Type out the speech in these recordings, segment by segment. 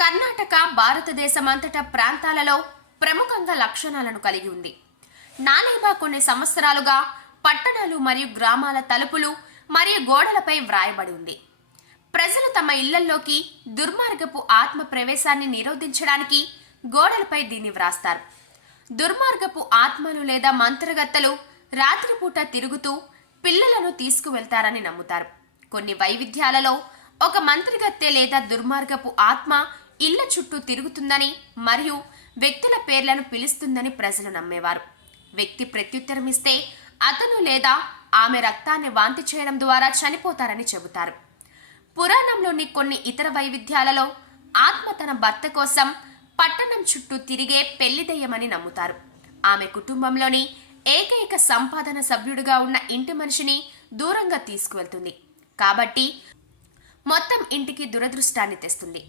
కర్ణాటక భారతదేశమంతటా ప్రాంతాలలో ప్రముఖంగా లక్షణాలను కలిగి ఉంది. నానేబా కొన్ని సంవత్సరాలుగా పట్టణాలు మరియు గ్రామాల తలుపులు మరియు గోడలపై వ్రాయబడి ఉంది. ప్రజలు తమ ఇళ్లల్లోకి దుర్మార్గపు ఆత్మ ప్రవేశాన్ని నిరోధించడానికి గోడలపై దీన్ని వ్రాస్తారు. దుర్మార్గపు ఆత్మలు లేదా మంత్రగత్తెలు రాత్రిపూట తిరుగుతూ పిల్లలను తీసుకువెళ్తారని నమ్ముతారు. కొన్ని వైవిధ్యాలలో ఒక మంత్రగత్తె లేదా దుర్మార్గపు ఆత్మ ఇళ్ల చుట్టూ తిరుగుతుందని మరియు వ్యక్తుల పేర్లను పిలుస్తుందని ప్రజలు నమ్మేవారు. వ్యక్తి ప్రత్యుత్తరం ఇస్తే అతను లేదా ఆమె రక్తాన్ని వాంతి చేయడం ద్వారా చనిపోతారని చెబుతారు. పురాణంలోని కొన్ని ఇతర వైవిధ్యాలలో ఆత్మ తన భర్త కోసం పట్టణం చుట్టూ తిరిగే పెళ్లి దెయ్యమని నమ్ముతారు. ఆమె కుటుంబంలోని ఏకైక సంపాదన సభ్యుడిగా ఉన్న ఇంటి మనిషిని దూరంగా తీసుకువెళ్తుంది కాబట్టి మొత్తం ఇంటికి దురదృష్టాన్ని తెస్తుంది.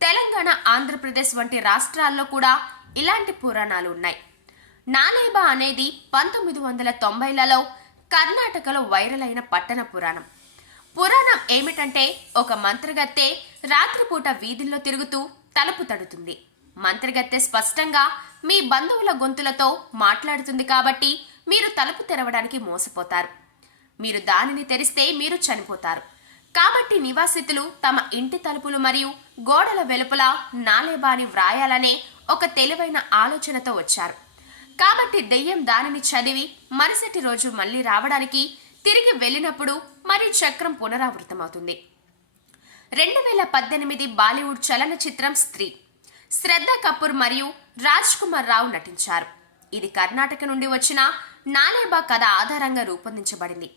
తెలంగాణ, ఆంధ్రప్రదేశ్ వంటి రాష్ట్రాల్లో కూడా ఇలాంటి పురాణాలు ఉన్నాయి. నానేబా అనేది 1990లలో కర్ణాటకలో వైరల్ అయిన పట్టణ పురాణం. పురాణం ఏమిటంటే ఒక మంత్రగత్తె రాత్రిపూట వీధుల్లో తిరుగుతూ తలుపు తడుతుంది. మంత్రగత్తె స్పష్టంగా మీ బంధువుల గొంతులతో మాట్లాడుతుంది కాబట్టి మీరు తలుపు తెరవడానికి మోసపోతారు. మీరు దానిని తెరిస్తే మీరు చనిపోతారు. కాబట్టి నివాసితులు తమ ఇంటి తలుపులు మరియు గోడల వెలుపల నాలేబాని వ్రాయాలనే ఒక తెలివైన ఆలోచనతో వచ్చారు. కాబట్టి దెయ్యం దానిని చదివి మరుసటి రోజు మళ్ళీ రావడానికి తిరిగి వెళ్ళినప్పుడు మరి చక్రం పునరావృతమవుతుంది. 2018 బాలీవుడ్ చలనచిత్రం స్త్రీ, శ్రద్ధ కపూర్ మరియు రాజ్ కుమార్ రావు నటించారు. ఇది కర్ణాటక నుండి వచ్చిన నాలేబా కథ ఆధారంగా రూపొందించబడింది.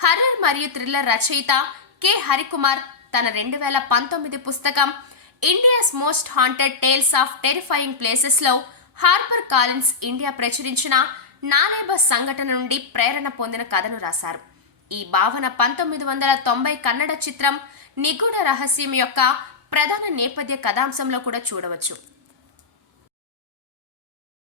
హర్రర్ మరియు థ్రిల్లర్ రచయిత కె హరికుమార్ తన 2019 పుస్తకం India's most haunted tales of terrifying ప్లేసెస్లో హార్పర్ కాలిన్స్ ఇండియా ప్రచురించిన నాలేబా సంఘటన నుండి ప్రేరణ పొందిన కథను రాశారు. ఈ భావన 1990 కన్నడ చిత్రం నిగూఢ రహస్యం యొక్క ప్రధాన నేపథ్య కథాంశంలో కూడా చూడవచ్చు.